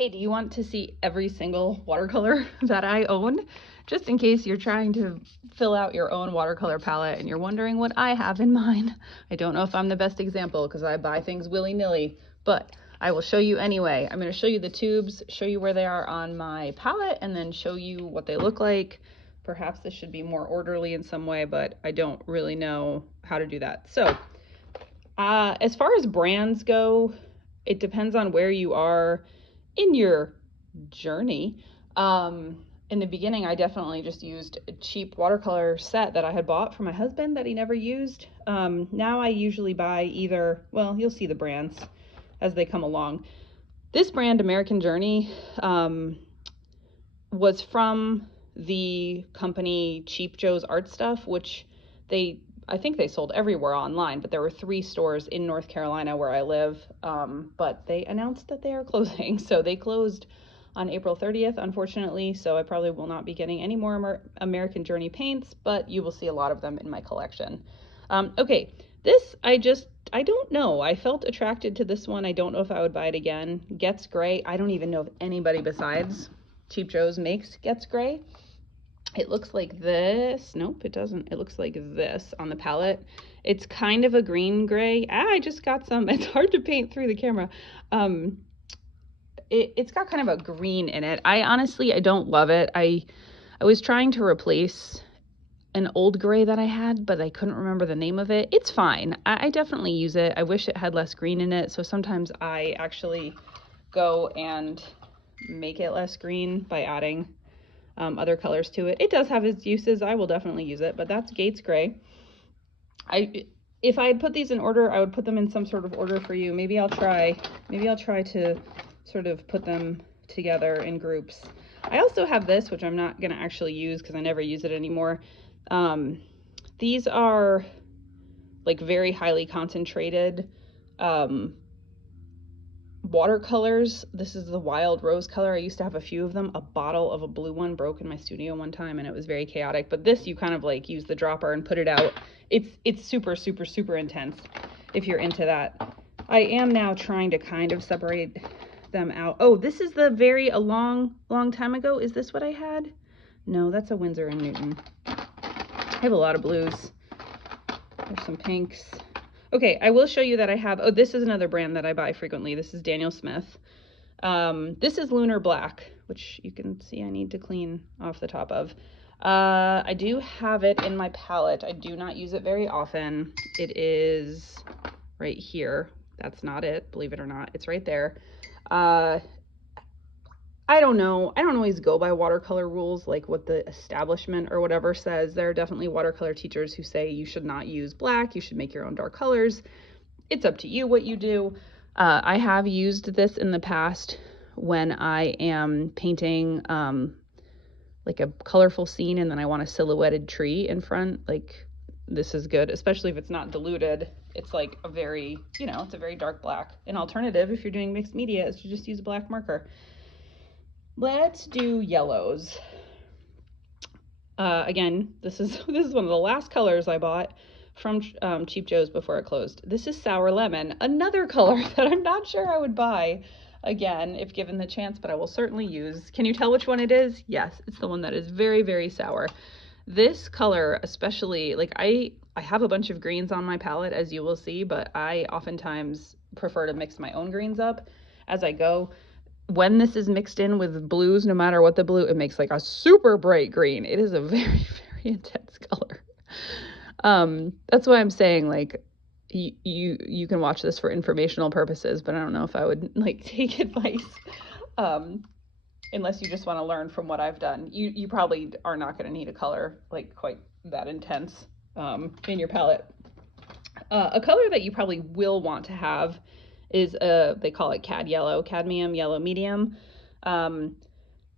Hey, do you want to see every single watercolor that I own? Just in case you're trying to fill out your own watercolor palette and you're wondering what I have in mind. I don't know if I'm the best example because I buy things willy-nilly, but I will show you anyway. I'm going to show you the tubes, show you where they are on my palette, and then show you what they look like. Perhaps this should be more orderly in some way, but I don't really know how to do that. So, as far as brands go, it depends on where you are in your journey. In the beginning, I definitely just used a cheap watercolor set that I had bought for my husband that he never used. Now I usually buy either, well, you'll see the brands as they come along. This brand, American Journey, was from the company Cheap Joe's Art Stuff, which I think they sold everywhere online, but there were 3 stores in North Carolina where I live, but they announced that they are closing. So they closed on April 30th, unfortunately, so I probably will not be getting any more American Journey paints, but you will see a lot of them in my collection. Okay, this, I don't know. I felt attracted to this one. I don't know if I would buy it again. Gets Gray. I don't even know if anybody besides Cheap Joe's makes Gets Gray. It looks like this. Nope, it doesn't. It looks like this on the palette. It's kind of a green gray. I just got some. It's hard to paint through the camera. It's got kind of a green in it. I don't love it. I was trying to replace an old gray that I had, but I couldn't remember the name of it. It's fine. I definitely use it. I wish it had less green in it. So sometimes I actually go and make it less green by adding other colors to it. It does have its uses. I will definitely use it, but that's Gates Gray. If I had put these in order, I would put them in some sort of order for you. Maybe I'll try to sort of put them together in groups. I also have this, which I'm not going to actually use because I never use it anymore. These are like very highly concentrated watercolors. This is the Wild Rose color. I used to have a few of them. A bottle of a blue one broke in my studio one time and it was very chaotic, but this, you kind of like use the dropper and put it out. It's super, super, super intense if you're into that. I am now trying to kind of separate them out. Oh, this is a long time ago. Is this what I had? No, that's a Winsor & Newton. I have a lot of blues. There's some pinks. Okay, I will show you that I have, oh, this is another brand that I buy frequently. This is Daniel Smith. This is Lunar Black, which you can see I need to clean off the top of. I do have it in my palette. I do not use it very often. It is right here. That's not it, believe it or not. It's right there. I don't know. I don't always go by watercolor rules, like what the establishment or whatever says. There are definitely watercolor teachers who say you should not use black, you should make your own dark colors. It's up to you what you do. I have used this in the past when I am painting like a colorful scene and then I want a silhouetted tree in front. Like, this is good, especially if it's not diluted. It's like a very, it's a very dark black. An alternative, if you're doing mixed media, is to just use a black marker. Let's do yellows. Again, this is one of the last colors I bought from Cheap Joe's before it closed. This is Sour Lemon, another color that I'm not sure I would buy again if given the chance, but I will certainly use. Can you tell which one it is? Yes, it's the one that is very, very sour. This color especially, like I have a bunch of greens on my palette, as you will see, but I oftentimes prefer to mix my own greens up as I go. When this is mixed in with blues, no matter what the blue, it makes like a super bright green. It is a very, very intense color. That's why I'm saying, like, you can watch this for informational purposes, but I don't know if I would like take advice unless you just want to learn from what I've done. You probably are not going to need a color like quite that intense in your palette. A color that you probably will want to have is they call it cadmium yellow medium.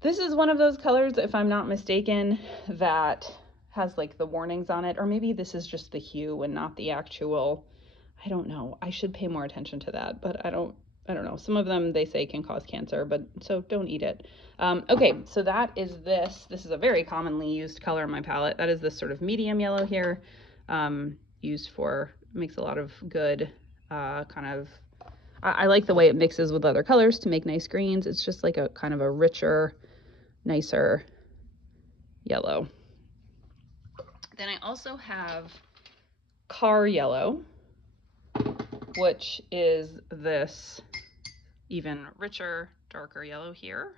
This is one of those colors, if I'm not mistaken, that has like the warnings on it, or maybe this is just the hue and not the actual, I don't know. I should pay more attention to that, but I don't know. Some of them they say can cause cancer, but so don't eat it. Okay, so that is this. This is a very commonly used color in my palette. That is this sort of medium yellow here, used for, makes a lot of good kind of I like the way it mixes with other colors to make nice greens. It's just like a kind of a richer, nicer yellow. Then I also have car yellow, which is this even richer, darker yellow here.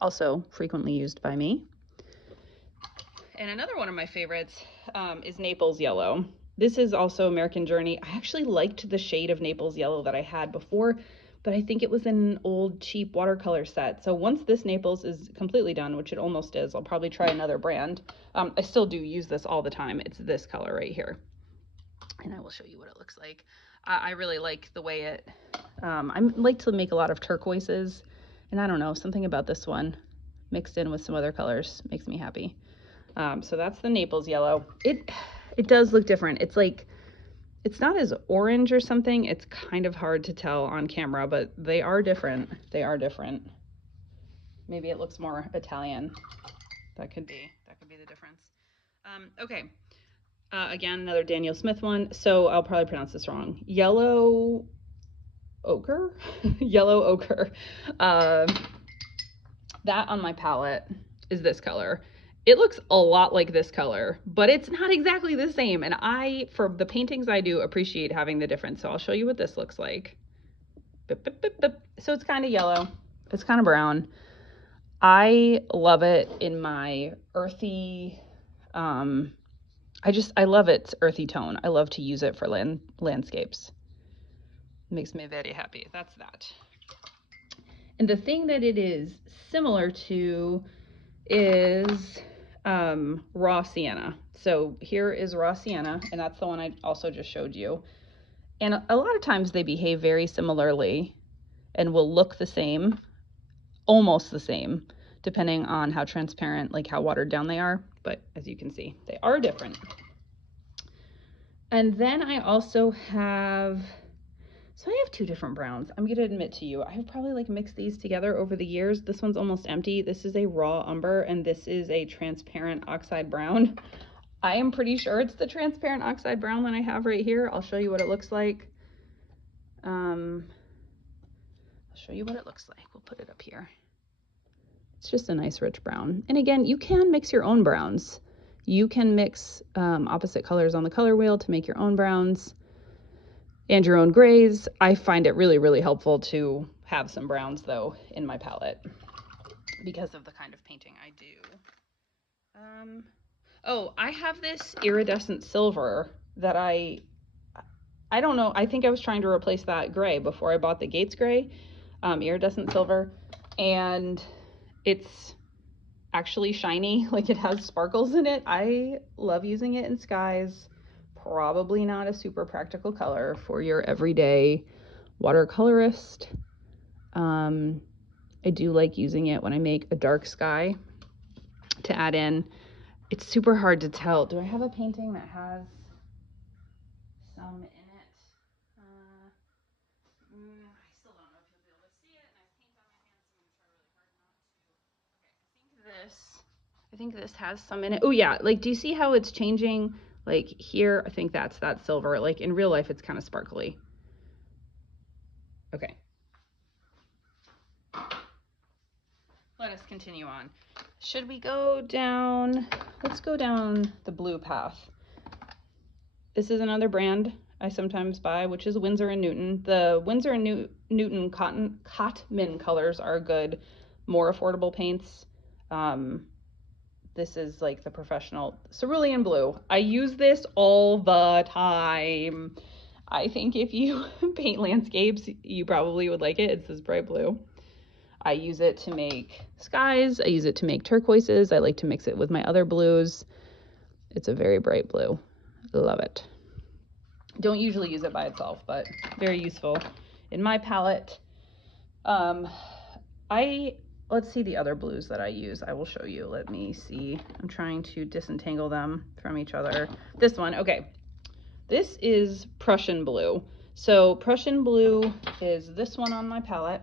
Also frequently used by me. And another one of my favorites is Naples yellow. This is also American Journey. I actually liked the shade of Naples yellow that I had before, but I think it was an old cheap watercolor set. So once this Naples is completely done, which it almost is, I'll probably try another brand. I still do use this all the time. It's this color right here. And I will show you what it looks like. I really like the way it, I like to make a lot of turquoises, and I don't know, something about this one mixed in with some other colors makes me happy. So that's the Naples yellow. It does look different. It's like, it's not as orange or something. It's kind of hard to tell on camera, but they are different. They are different. Maybe it looks more Italian. That could be the difference. Okay. Again, another Daniel Smith one. So I'll probably pronounce this wrong. Yellow ochre? Yellow ochre. That on my palette is this color. It looks a lot like this color, but it's not exactly the same. And for the paintings I do, appreciate having the difference. So I'll show you what this looks like. So it's kind of yellow. It's kind of brown. I love it in my earthy, I love its earthy tone. I love to use it for landscapes. It makes me very happy. That's that. And the thing that it is similar to is raw sienna. So here is raw sienna, and that's the one I also just showed you. And a lot of times they behave very similarly and will look the same, almost the same, depending on how transparent, like how watered down they are. But as you can see, they are different. And then I also have, so I have two different browns. I'm gonna admit to you, I have probably like mixed these together over the years. This one's almost empty. This is a raw umber, and this is a transparent oxide brown. I am pretty sure it's the transparent oxide brown that I have right here. I'll show you what it looks like. I'll show you what it looks like. We'll put it up here. It's just a nice rich brown. And again, you can mix your own browns. You can mix opposite colors on the color wheel to make your own browns and your own grays. I find it really, really helpful to have some browns though in my palette because of the kind of painting I do. Oh, I have this iridescent silver that I don't know. I think I was trying to replace that gray before I bought the Gates gray, iridescent silver, and it's actually shiny, like it has sparkles in it. I love using it in skies. Probably not a super practical color for your everyday watercolorist. I do like using it when I make a dark sky to add in. It's super hard to tell. Do I have a painting that has some in it? I still don't know if you'll be able to see it, and I have paint on my hands, so I'm gonna try really hard not to. Okay, I think this has some in it. Oh yeah, like do you see how it's changing? Like here, I think that's that silver. Like in real life, it's kind of sparkly. Okay. Let us continue on. Should we go down? Let's go down the blue path. This is another brand I sometimes buy, which is Winsor & Newton. The Winsor & Newton Cotman colors are good, more affordable paints. This is like the professional cerulean blue. I use this all the time. I think if you paint landscapes, you probably would like it. It's this bright blue. I use it to make skies. I use it to make turquoises. I like to mix it with my other blues. It's a very bright blue. Love it. Don't usually use it by itself, but very useful in my palette. Let's see the other blues that I use. I will show you. Let me see. I'm trying to disentangle them from each other. This one, okay. This is Prussian blue. So Prussian blue is this one on my palette.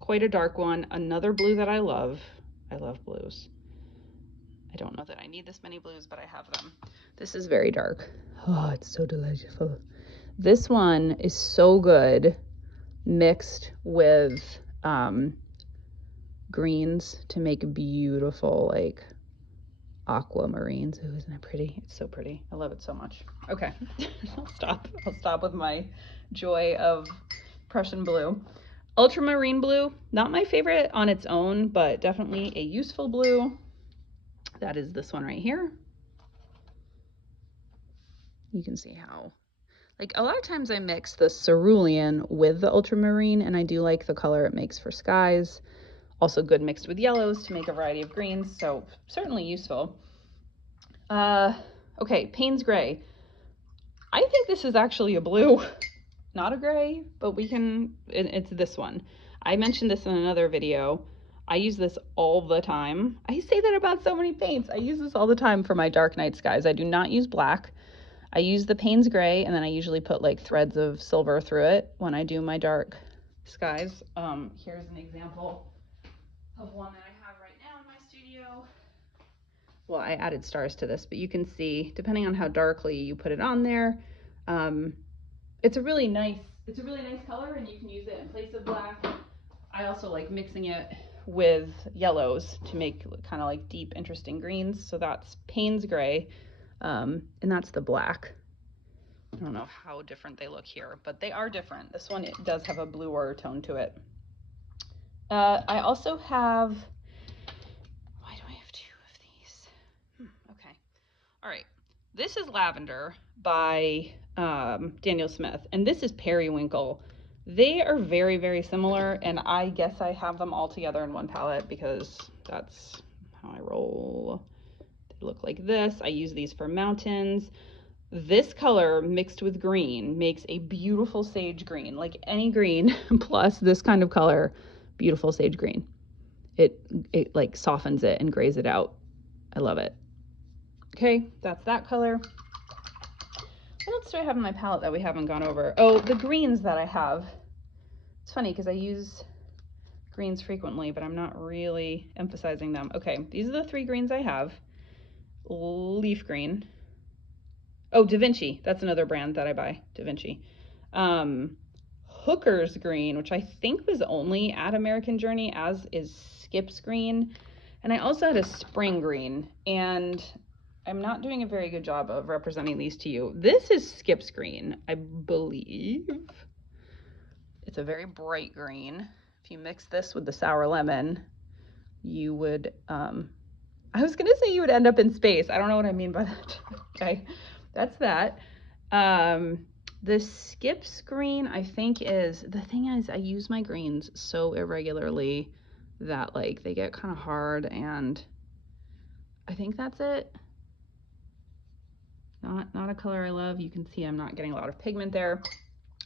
Quite a dark one. Another blue that I love. I love blues. I don't know that I need this many blues, but I have them. This is very dark. Oh, it's so delightful. This one is so good mixed with greens to make beautiful, like, aquamarines. Ooh, isn't it pretty? It's so pretty. I love it so much. Okay, I'll stop with my joy of Prussian blue. Ultramarine blue, not my favorite on its own, but definitely a useful blue. That is this one right here. You can see how, like, a lot of times I mix the cerulean with the ultramarine, and I do like the color it makes for skies. Also good mixed with yellows to make a variety of greens, so certainly useful. Okay, Payne's Gray. I think this is actually a blue, not a gray, but it's this one. I mentioned this in another video. I use this all the time. I say that about so many paints. I use this all the time for my dark night skies. I do not use black. I use the Payne's Gray, and then I usually put like threads of silver through it when I do my dark skies. Here's an example of one that I have right now in my studio. Well, I added stars to this, but you can see, depending on how darkly you put it on there, it's a really nice color, and you can use it in place of black. I also like mixing it with yellows to make kind of like deep, interesting greens. So that's Payne's Gray, and that's the black. I don't know how different they look here, but they are different. This one, it does have a bluer tone to it. I also have, why do I have two of these? Okay. All right. This is Lavender by Daniel Smith, and this is Periwinkle. They are very, very similar, and I guess I have them all together in one palette because that's how I roll. They look like this. I use these for mountains. This color mixed with green makes a beautiful sage green, like any green plus this kind of color, beautiful sage green. It like softens it and grays it out. I love it. Okay, that's that color. What else do I have in my palette that we haven't gone over? Oh, the greens that I have. It's funny because I use greens frequently, but I'm not really emphasizing them. Okay, these are the three greens I have. Leaf green. Oh, Da Vinci. That's another brand that I buy, Da Vinci. Hooker's green, which I think was only at American Journey, as is Skip's green. And I also had a spring green, and I'm not doing a very good job of representing these to you. This is Skip's green, I believe. It's a very bright green. If you mix this with the sour lemon, you would, I was gonna say you would end up in space. I don't know what I mean by that. Okay, that's that. The Skip's green, I think the thing is I use my greens so irregularly that like they get kind of hard, and I think that's it. Not a color I love. You can see I'm not getting a lot of pigment there.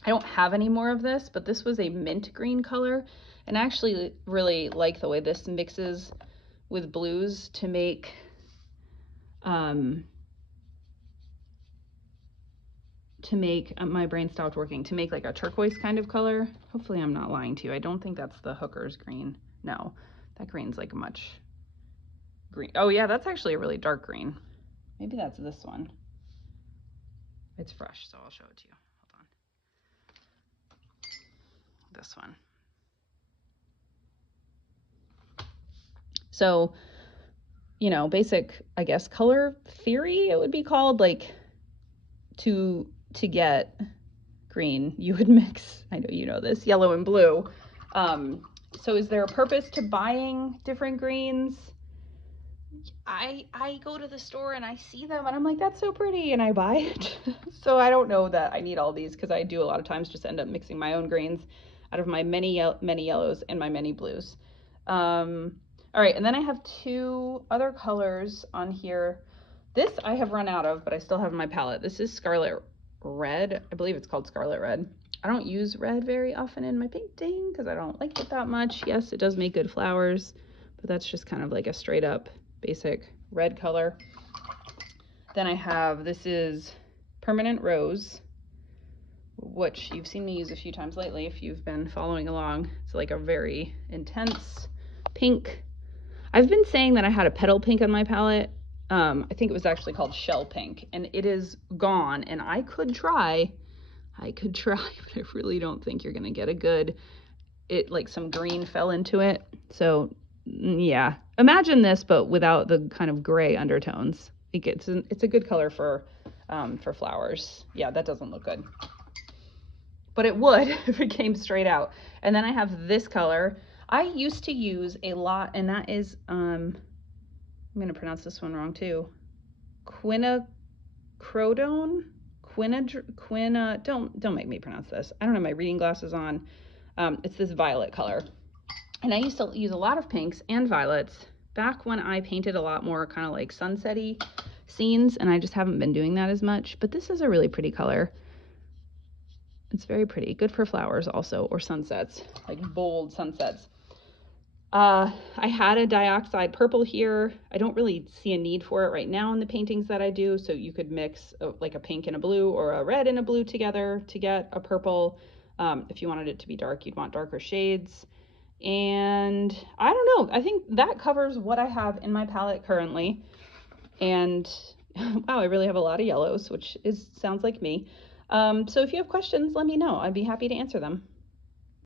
I don't have any more of this, but this was a mint green color, and I actually really like the way this mixes with blues to make my brain stopped working, to make like a turquoise kind of color. Hopefully I'm not lying to you. I don't think that's the Hooker's green. No, that green's like a much green. Oh yeah, that's actually a really dark green. Maybe that's this one. It's fresh, so I'll show it to you. Hold on. This one. So, you know, basic, I guess, color theory, it would be called, like, to get green, you would mix, I know you know this, yellow and blue. So is there a purpose to buying different greens? I go to the store and I see them and I'm like, that's so pretty, and I buy it. So I don't know that I need all these, because I do a lot of times just end up mixing my own greens out of my many yellows and my many blues. All right, and then I have two other colors on here. This I have run out of, but I still have in my palette. This is Scarlet Red. I believe it's called Scarlet Red. I don't use red very often in my painting because I don't like it that much. Yes, it does make good flowers, but that's just kind of like a straight up basic red color. Then I have, this is Permanent Rose, which you've seen me use a few times lately if you've been following along. It's like a very intense pink. I've been saying that I had a petal pink on my palette I think it was actually called Shell Pink, and it is gone. And I could try, but I really don't think you're gonna get a good, like some green fell into it. So yeah, imagine this, but without the kind of gray undertones. I think it's a good color for flowers. Yeah, that doesn't look good, but it would if it came straight out. And then I have this color. I used to use a lot, and that is I'm gonna pronounce this one wrong too. Quinacridone. Don't make me pronounce this. I don't have my reading glasses on. It's this violet color. And I used to use a lot of pinks and violets back when I painted a lot more kind of like sunset-y scenes, and I just haven't been doing that as much. But this is a really pretty color. It's very pretty. Good for flowers also, or sunsets, like bold sunsets. I had a dioxide purple here. I don't really see a need for it right now in the paintings that I do, so you could mix like a pink and a blue or a red and a blue together to get a purple. If you wanted it to be dark, you'd want darker shades. And I don't know, I think that covers what I have in my palette currently. And wow, I really have a lot of yellows, which sounds like me. So if you have questions, let me know. I'd be happy to answer them.